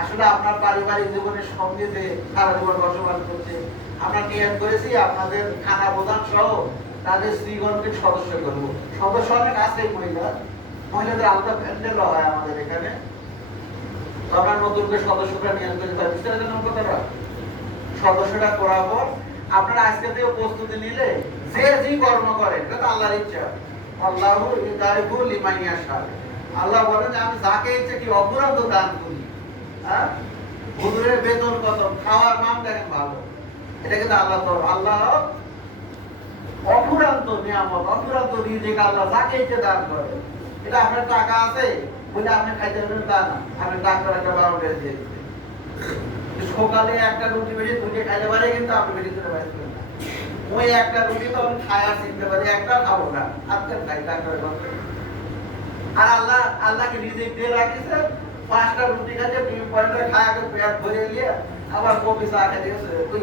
আসলে আপনার পারিবারিক জীবনের সঙ্গে যে সারা জীবন বসবাস করছে, আমরা নিয়ত করেছি আপনাদের খানা প্রদান সহ তাদের স্ত্রীগণকে সদস্য করবো। সদস্য অনেক আছে মহিলাদের আলাদা প্যান্ডেল হয় আমাদের এখানে। আমরা নতুন করে সদস্যরা নিয়ত করে বুঝতে পারছেন কথাটা? সদস্যটা করার পর আপনারা আজকে থেকে প্রস্তুতি নিলে যে যে কর্ম করেন এটা তো আল্লাহর ইচ্ছা। আল্লাহু ইউদারিফু লিমান ইয়াশা। আল্লাহ বলেন আমি যাকে ইচ্ছা কি অপরাধ দান করি। হ্যাঁ, হুজুরের বেতন কত, খাওয়ার মান দেখেন ভালো, এটা কিন্তু আল্লাহ অফুরান্ত নিয়ামত, অফুরান্ত রিজিক আল্লাহ যাকে ইচ্ছে দান করে। এটা আপনার টাকা আছে বলে আপনি খাইতে পারবেন তা না, আপনি ডাক্তার একটা 12 টাকা দিয়ে দিতে, সকালে একটা রুটি বেশি দুটো খাইতে পারে কিন্তু আপনি বেশি দিতে পারবেন না। ওই একটা রুটি তো আমি খাই আর চিনতে পারি, একটা খাবো না, আজকে খাই ডাক্তারের কথা। আর আল্লাহকে রিজিক দিয়ে রাখিছে, 5টা রুটি খাইতে 2 পয়েন্টে খায় আগে পেট ভরে নিয়ে আবার কপি চা খেতে গেছে। ওই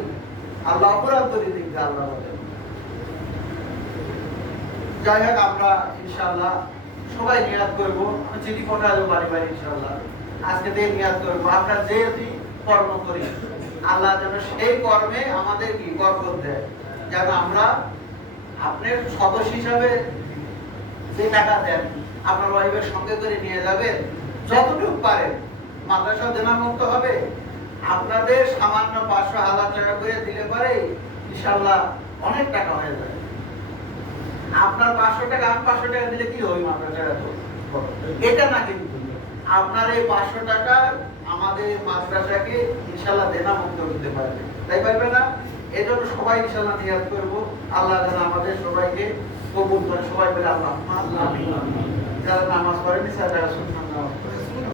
আল্লাহ অপরান্ত রিজিক দিয়ে আল্লাহ বলে। যাই হোক, আমরা ইনশাআল্লাহ সবাই নিয়াত করবো, আমি চিঠি পাঠাবো বাড়ি বাড়ি ইনশাআল্লাহ। আজকে দিয়ে নিয়াত করবো আমরা যে কর্ম করি আল্লাহ যেন সেই কর্মে আমাদের কি বরকত দেয়, যেন আমরা আপনার সদস্য হিসাবে যে টাকা দেন আপনার ওয়াইফের সঙ্গে করে নিয়ে যাবেন, যতটুকু পারেন মাদ্রাসা দেনামুক্ত হবে। আপনাদের সামান্য 500,000 টাকা করে দিলে পরে ইনশাআল্লাহ অনেক টাকা হয়ে যায়। আপনার 500 টাকা আমি 500 টাকা দিলে কি হবে মাদ্রাসাটা? তো এটা না, কিন্তু আপনার এই 500 টাকা আমাদের মাদ্রাসাকে ইনশাআল্লাহ দেনামুক্ত করতে পারবে, তাই পারবে না? এজন্য সবাই ইনশাআল্লাহ নিয়াত করব আল্লাহ যেন আমাদের সবাইকে কবুল করে। সবাই বলে আল্লাহ আমিন। যারা নামাজ পড়েনি তারা